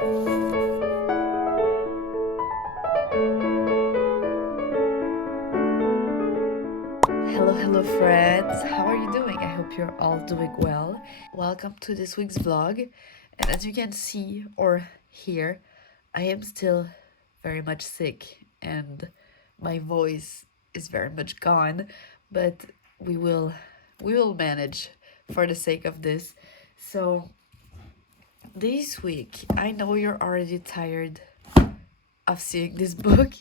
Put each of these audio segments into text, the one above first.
Hello, friends. How are you doing? I hope you're all doing well. Welcome to this week's vlog. And as you can see or hear, I am still very much sick and my voice is very much gone, but we will we will manage for the sake of this. So, this week, I know you're already tired of seeing this book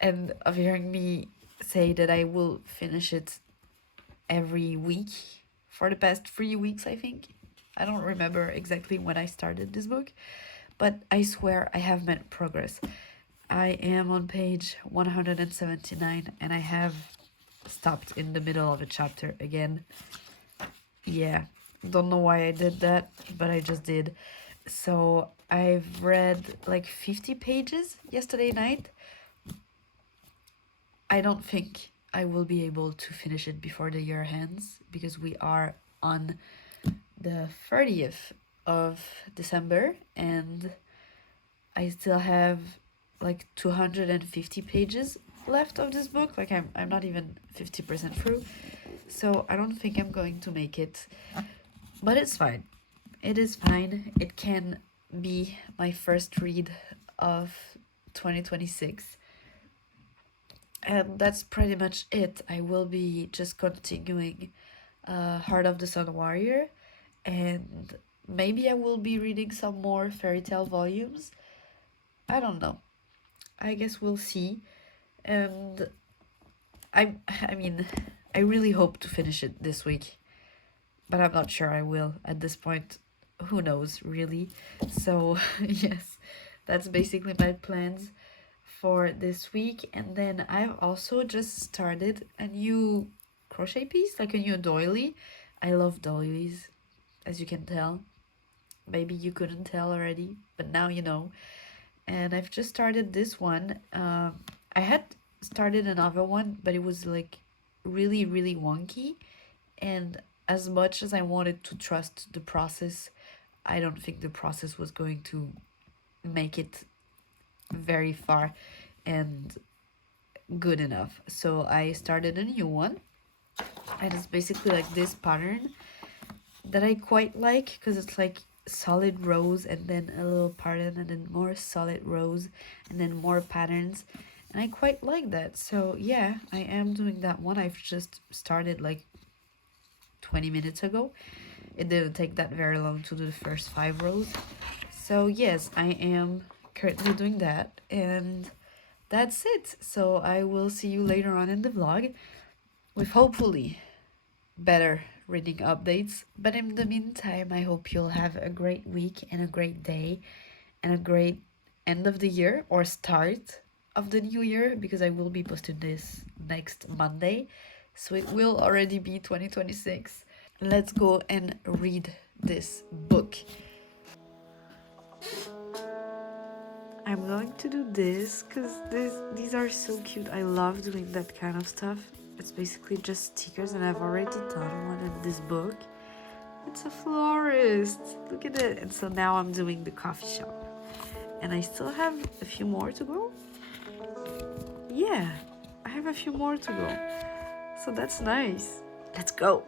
and of hearing me say that I will finish it every week for the past 3 weeks, I think. I don't remember exactly when I started this book, but I swear I have made progress. I am on page 179 and I have stopped in the middle of a chapter again. Yeah, don't know why I did that, but I just did. So I've read like 50 pages yesterday night. I don't think I will be able to finish it before the year ends because we are on the 30th of December and I still have like 250 pages left of this book. Like I'm not even 50% through. So I don't think I'm going to make it. But it's fine. It is fine. It can be my first read of 2026. And that's pretty much it. I will be just continuing Heart of the Sun Warrior, and maybe I will be reading some more fairy tale volumes. I don't know. I guess we'll see. And I mean, I really hope to finish it this week, but I'm not sure I will at this point. Who knows, really? So, yes, that's basically my plans for this week. And then I've also just started a new crochet piece, like a new doily. I love doilies, as you can tell. Maybe you couldn't tell already, but now you know. And I've just started this one. I had started another one, but it was like really, really wonky. And as much as I wanted to trust the process, I don't think the process was going to make it very far and good enough. So I started a new one, and it's basically like this pattern that I quite like because it's like solid rows and then a little pattern and then more solid rows and then more patterns, and I quite like that. So yeah, I am doing that one. I've just started like 20 minutes ago. It didn't take that very long to do the first 5 rows. So yes, I am currently doing that, and that's it. So I will see you later on in the vlog with hopefully better reading updates. But in the meantime, I hope you'll have a great week and a great day and a great end of the year or start of the new year, because I will be posting this next Monday. So it will already be 2026. Let's go and read this book. I'm going to do this because these are so cute. I love doing that kind of stuff. It's basically just stickers, and I've already done one in this book. It's a florist. Look at it. And so now I'm doing the coffee shop. And I still have a few more to go. Yeah, I have a few more to go. So that's nice. Let's go.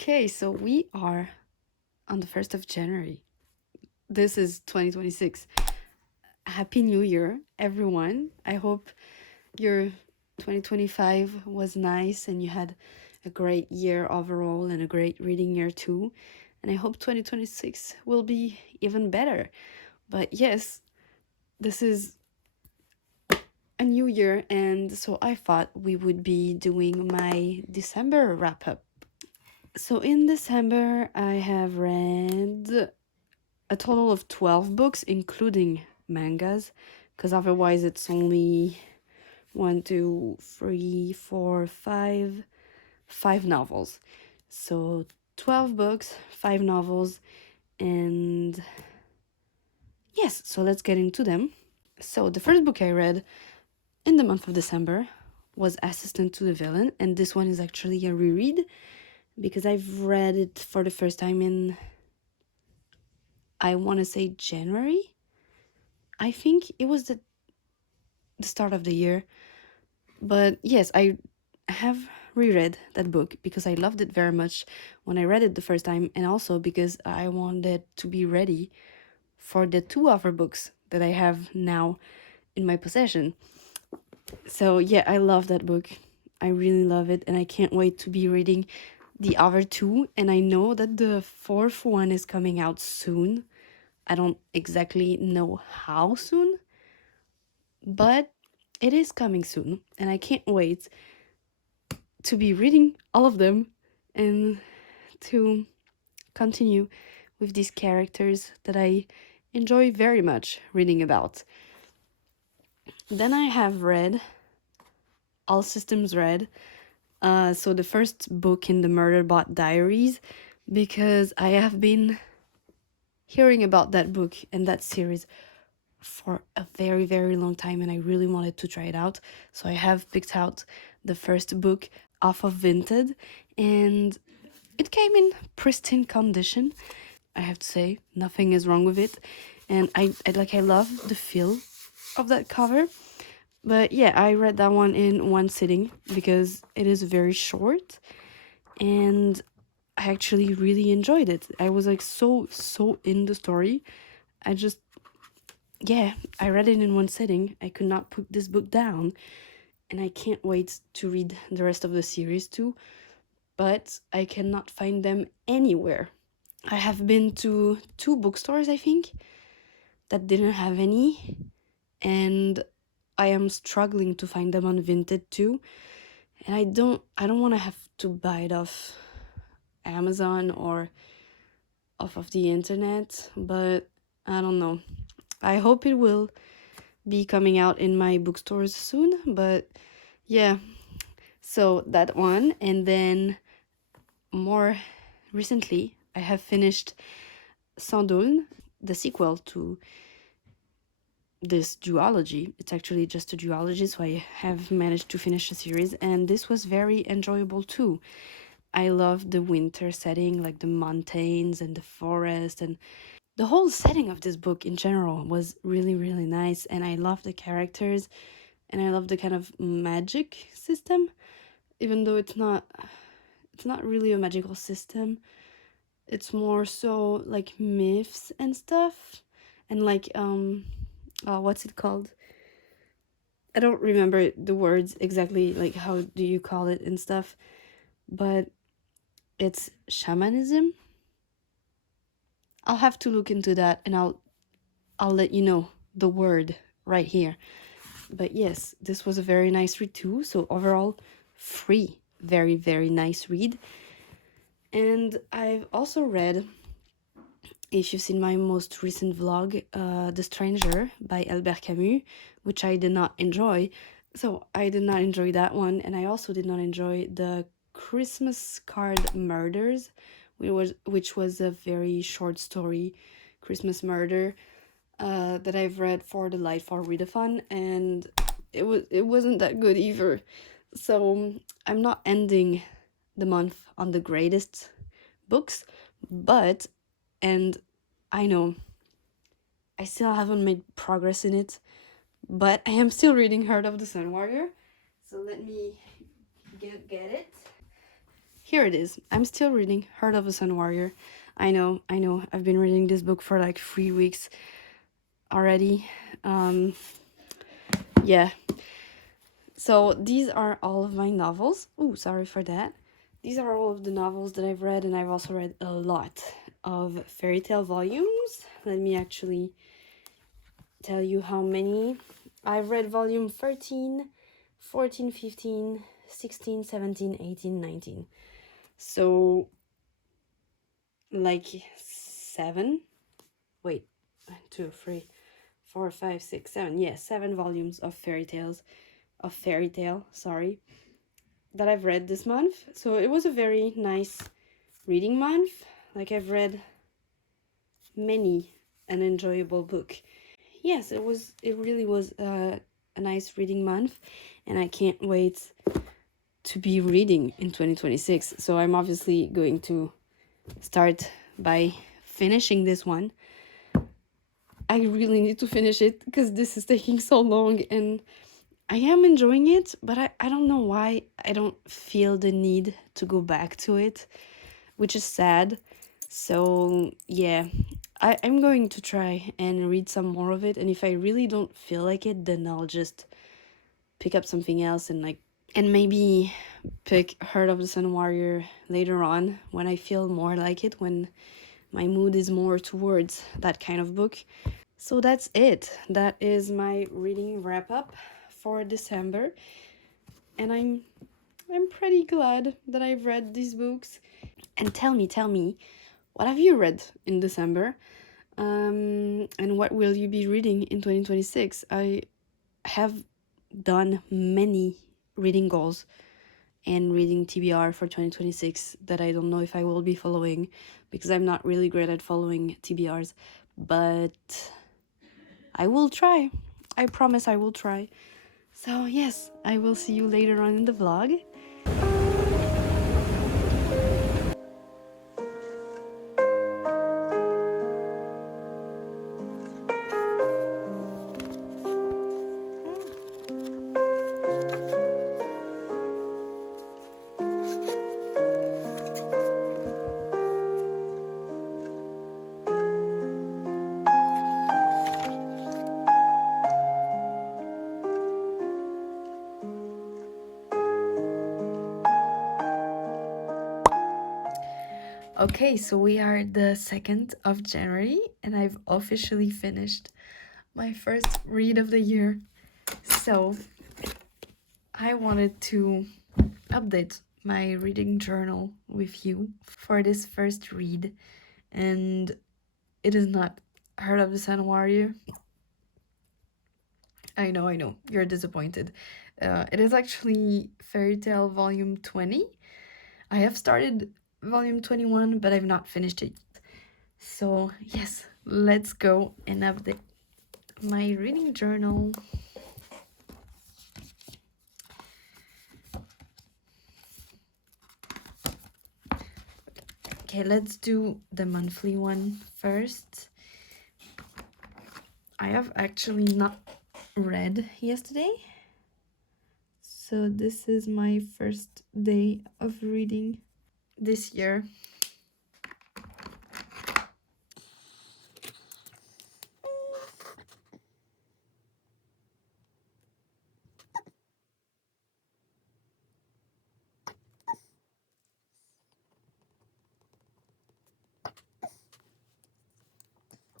Okay, so we are on the 1st of January. This is 2026. Happy New Year, everyone. I hope your 2025 was nice and you had a great year overall and a great reading year too. And I hope 2026 will be even better. But yes, this is a new year, and so I thought we would be doing my December wrap up. So in December, I have read a total of 12 books, including mangas, because otherwise it's only 1, 2, 3, 4, 5 novels. So 12 books, 5 novels, and yes, so let's get into them. So the first book I read in the month of December was Assistant to the Villain, and this one is actually a reread because I've read it for the first time in, I want to say, January. I think it was the start of the year. But yes, I have reread that book because I loved it very much when I read it the first time, and also because I wanted to be ready for the 2 other books that I have now in my possession. So yeah, I love that book. I really love it, and I can't wait to be reading the other 2. And I know that the 4th one is coming out soon. I don't exactly know how soon, but it is coming soon, and I can't wait to be reading all of them and to continue with these characters that I enjoy very much reading about. Then I have read All Systems Red, so the first book in the Murderbot Diaries, because I have been hearing about that book and that series for a very, very long time, and I really wanted to try it out. So I have picked out the first book off of Vinted, and it came in pristine condition. I have to say, nothing is wrong with it, and I love the feel of that cover. But yeah, I read that one in one sitting because it is very short, and I actually really enjoyed it. I was like so in the story. I just, yeah, I read it in one sitting. I could not put this book down, and I can't wait to read the rest of the series too, but I cannot find them anywhere. I have been to 2 bookstores, I think, that didn't have any, and I am struggling to find them on Vinted too. And I don't want to have to buy it off Amazon or off of the internet, but I don't know. I hope it will be coming out in my bookstores soon, but yeah. So that one, and then more recently, I have finished Sanduln, the sequel to this duology. It's actually just a duology, so I have managed to finish the series, and this was very enjoyable too. I love the winter setting, like the mountains and the forest, and the whole setting of this book in general was really, really nice. And I love the characters, and I love the kind of magic system, even though it's not really a magical system. It's more so like myths and stuff, and like what's it called? I don't remember the words exactly, like how do you call it and stuff, but it's shamanism. I'll have to look into that, and I'll let you know the word right here. But yes, this was a very nice read too. So overall, free, very, very nice read. And I've also read, if you've seen my most recent vlog, The Stranger by Albert Camus, which I did not enjoy. So I did not enjoy that one, and I also did not enjoy the Christmas Card Murders, which was a very short story, Christmas murder, that I've read for the Light for Readathon, and it wasn't that good either. So I'm not ending the month on the greatest books, but, and I know I still haven't made progress in it, but I am still reading Heart of the Sun Warrior. So let me get it. here it is. I'm still reading Heart of the Sun Warrior. I know. I've been reading this book for like 3 weeks already. Yeah. So these are all of my novels. Oh, sorry for that. These are all of the novels that I've read, and I've also read a lot of fairy tale volumes. Let me actually tell you how many. I've read volume 13, 14, 15, 16, 17, 18, 19. So, like 7. Wait, 1, 2, 3, 4, 5, 6, 7. Yeah, 7 volumes of fairy tale, sorry, that I've read this month. So it was a very nice reading month. Like, I've read many an enjoyable book. Yes, it really was a nice reading month, and I can't wait to be reading in 2026. So I'm obviously going to start by finishing this one. I really need to finish it because this is taking so long, and I am enjoying it, but I don't know why I don't feel the need to go back to it, which is sad. So yeah, I'm going to try and read some more of it, and if I really don't feel like it, then I'll just pick up something else and maybe pick Heart of the Sun Warrior later on when I feel more like it, when my mood is more towards that kind of book. So that's it. That is my reading wrap up for December, and I'm pretty glad that I've read these books. And tell me, what have you read in December? And what will you be reading in 2026? I have done many reading goals and reading TBR for 2026 that I don't know if I will be following, because I'm not really great at following TBRs, but I will try. I promise I will try. So yes, I will see you later on in the vlog. Okay, so we are the 2nd of January, and I've officially finished my first read of the year. So I wanted to update my reading journal with you for this first read, and it is not Heart of the Sun Warrior. I know, you're disappointed. It is actually Fairy Tale Volume 20. I have started Volume 21, but I've not finished it. So yes, let's go and update my reading journal. Okay, let's do the monthly one first. I have actually not read yesterday, so this is my first day of reading this year.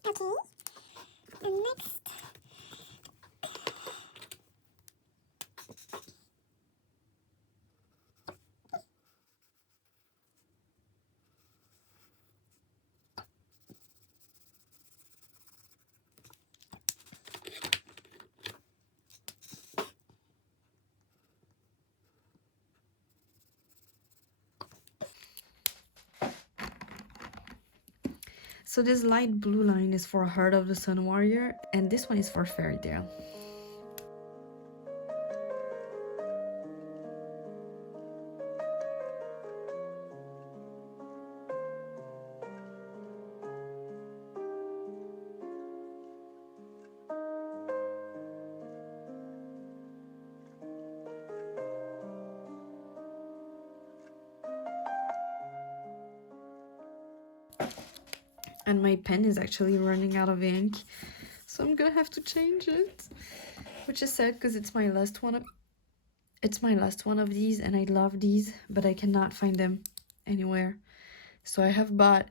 Okay, and next. So this light blue line is for Heart of the Sun Warrior, and this one is for Fairy Tale. and my pen is actually running out of ink, so I'm gonna have to change it, which is sad because it's my last one of these, and I love these, but I cannot find them anywhere. So I have bought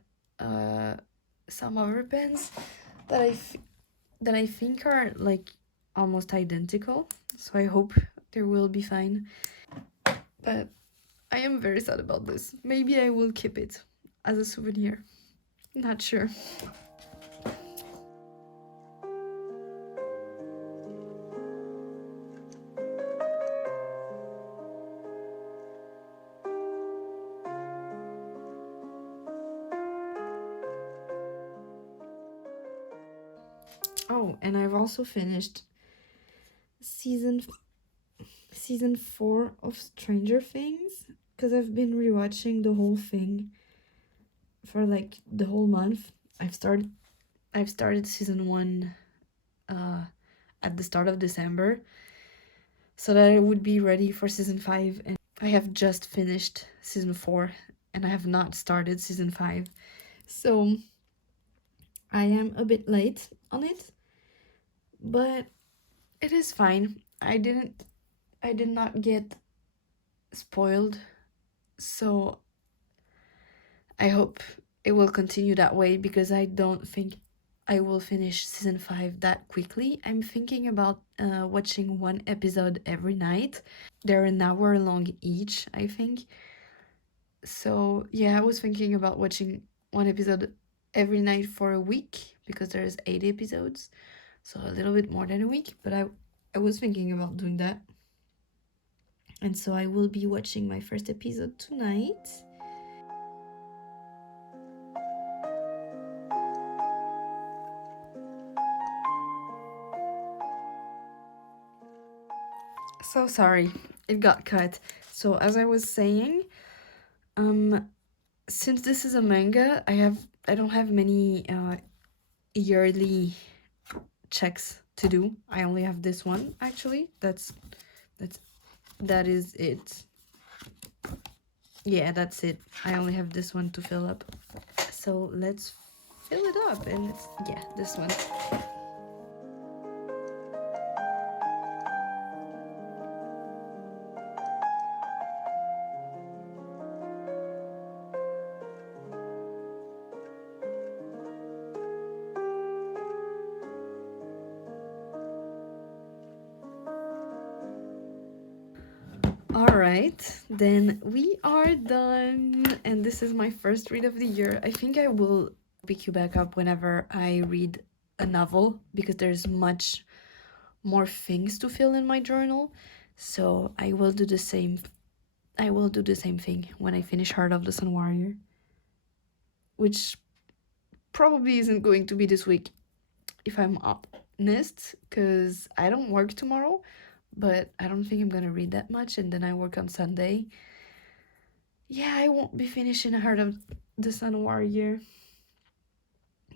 some other pens that I think are like almost identical, so I hope they will be fine. But I am very sad about this. Maybe I will keep it as a souvenir. Not sure. Oh, and I've also finished season 4 of Stranger Things, because I've been rewatching the whole thing for like the whole month. I've started season 1 at the start of December, so that I would be ready for season 5, and I have just finished season 4 and I have not started season 5. So I am a bit late on it, but it is fine. I did not get spoiled, so I hope it will continue that way, because I don't think I will finish season 5 that quickly. I'm thinking about watching one episode every night. They're an hour long each, I think. So yeah, I was thinking about watching one episode every night for a week, because there's 8 episodes, so a little bit more than a week, but I was thinking about doing that. And so I will be watching my first episode tonight. So sorry, it got cut. So as I was saying, since this is a manga, I don't have many yearly checks to do. I only have this one, actually. That is it. Yeah, that's it. I only have this one to fill up. So let's fill it up, and it's, yeah, this one. Alright, then we are done, and this is my first read of the year. I think I will pick you back up whenever I read a novel, because there's much more things to fill in my journal. So I will do the same thing when I finish Heart of the Sun Warrior, which probably isn't going to be this week, if I'm honest, because I don't work tomorrow, but I don't think I'm gonna read that much, and then I work on Sunday. Yeah, I won't be finishing Heart of the Sun Warrior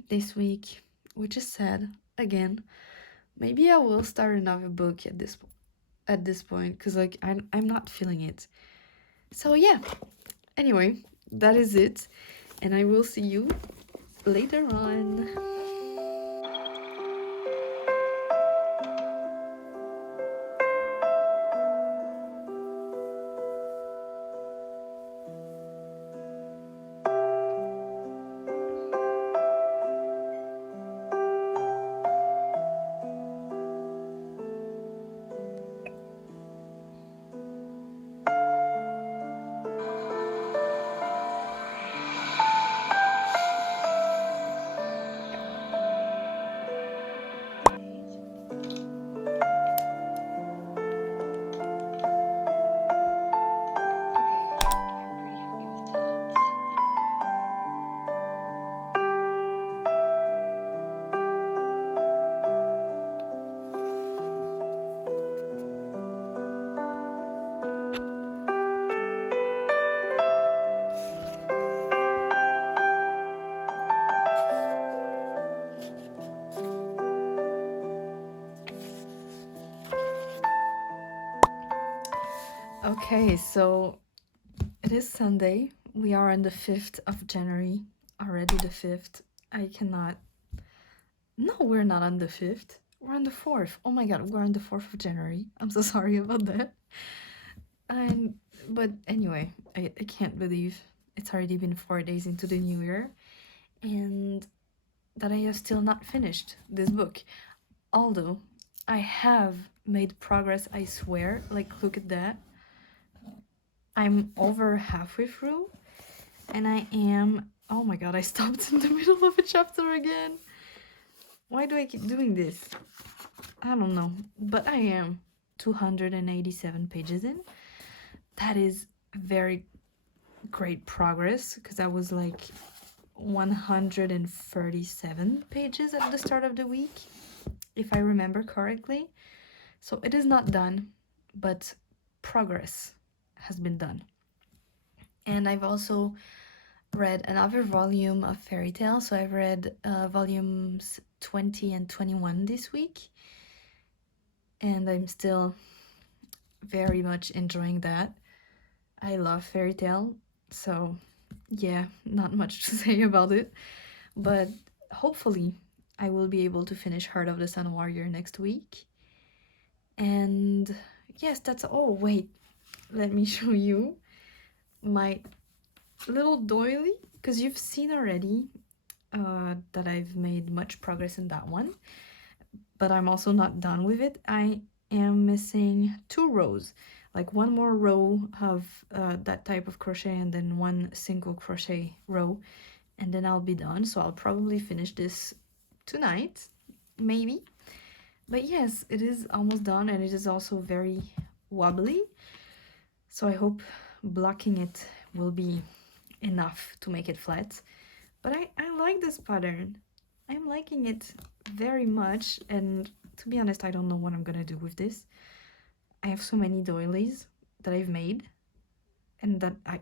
this week, which is sad. Again, maybe I will start another book at this point, because like I'm not feeling it. So yeah, anyway, that is it, and I will see you later on. Okay, so it is Sunday. We are on the 5th of January, already the 5th. I cannot. No, we're not on the 5th. We're on the 4th. Oh my god, we're on the 4th of January. I'm so sorry about that. And but anyway, I can't believe it's already been 4 days into the new year and that I have still not finished this book. Although I have made progress, I swear. Like, look at that. I'm over halfway through and I am. Oh my god, I stopped in the middle of a chapter again. Why do I keep doing this? I don't know, but I am 287 pages in. That is very great progress because I was like 137 pages at the start of the week, if I remember correctly. So it is not done, but progress has been done. And I've also read another volume of fairy tale. So I've read volumes 20 and 21 this week. And I'm still very much enjoying that. I love fairy tale. So yeah, not much to say about it. But hopefully I will be able to finish Heart of the Sun Warrior next week. And yes, that's all. Wait, let me show you my little doily, because you've seen already that I've made much progress in that one, but I'm also not done with it. I am missing 2 rows, like one more row of that type of crochet and then one single crochet row, and then I'll be done. So I'll probably finish this tonight, maybe. But yes, it is almost done, and it is also very wobbly, so I hope blocking it will be enough to make it flat. But I like this pattern. I'm liking it very much, and to be honest, I don't know what I'm gonna do with this. I have so many doilies that I've made, and that I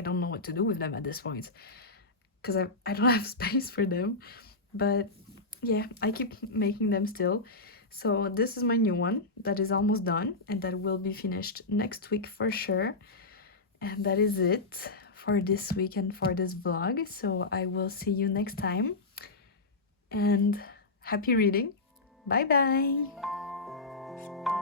don't know what to do with them at this point, because I don't have space for them. But yeah, I keep making them still. So this is my new one that is almost done, and that will be finished next week for sure. And that is it for this week and for this vlog. So I will see you next time, and happy reading. Bye bye.